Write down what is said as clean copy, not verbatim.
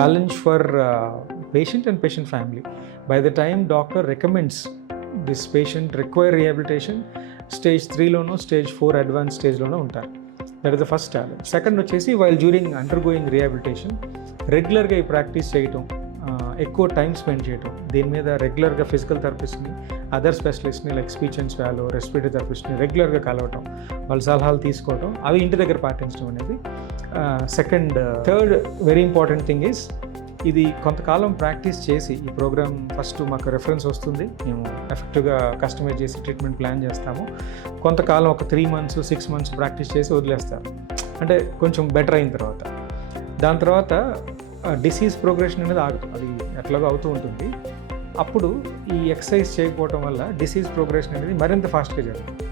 challenge for patient and patient family. By the time doctor recommends this patient require rehabilitation, stage 3లోనో stage 4 advanced stageలోనో ఉంటారు. That is the first challenge. Second వచ్చేసి while during undergoing rehabilitation రెగ్యులర్గా ఈ practice చేయటం, ఎక్కువ time spend చేయటం, దీని మీద రెగ్యులర్గా ఫిజికల్ థెరపిస్ట్ని, అదర్ స్పెషలిస్ట్ని like speech and swallow, respiratory థెరపిస్ట్ని రెగ్యులర్గా కలవటం, వాళ్ళ సలహాలు తీసుకోవటం, అవి ఇంటి దగ్గర పాటించడం అనేది second. Third very important thing is ఇది కొంతకాలం ప్రాక్టీస్ చేసి ఈ ప్రోగ్రామ్ ఫస్ట్ మాకు రెఫరెన్స్ వస్తుంది, మేము ఎఫెక్టివ్గా కస్టమైజ్ చేసి ట్రీట్మెంట్ ప్లాన్ చేస్తాము. కొంతకాలం ఒక 3 months 6 months ప్రాక్టీస్ చేసి వదిలేస్తారు, అంటే కొంచెం బెటర్ అయిన తర్వాత. దాని తర్వాత డిసీజ్ ప్రోగ్రెషన్ అనేది ఆగదు, అది ఎట్లాగో అవుతూ ఉంటుంది. అప్పుడు ఈ ఎక్సర్సైజ్ చేయకపోవడం వల్ల డిసీజ్ ప్రోగ్రెషన్ అనేది మరింత ఫాస్ట్గా జరుగుతుంది.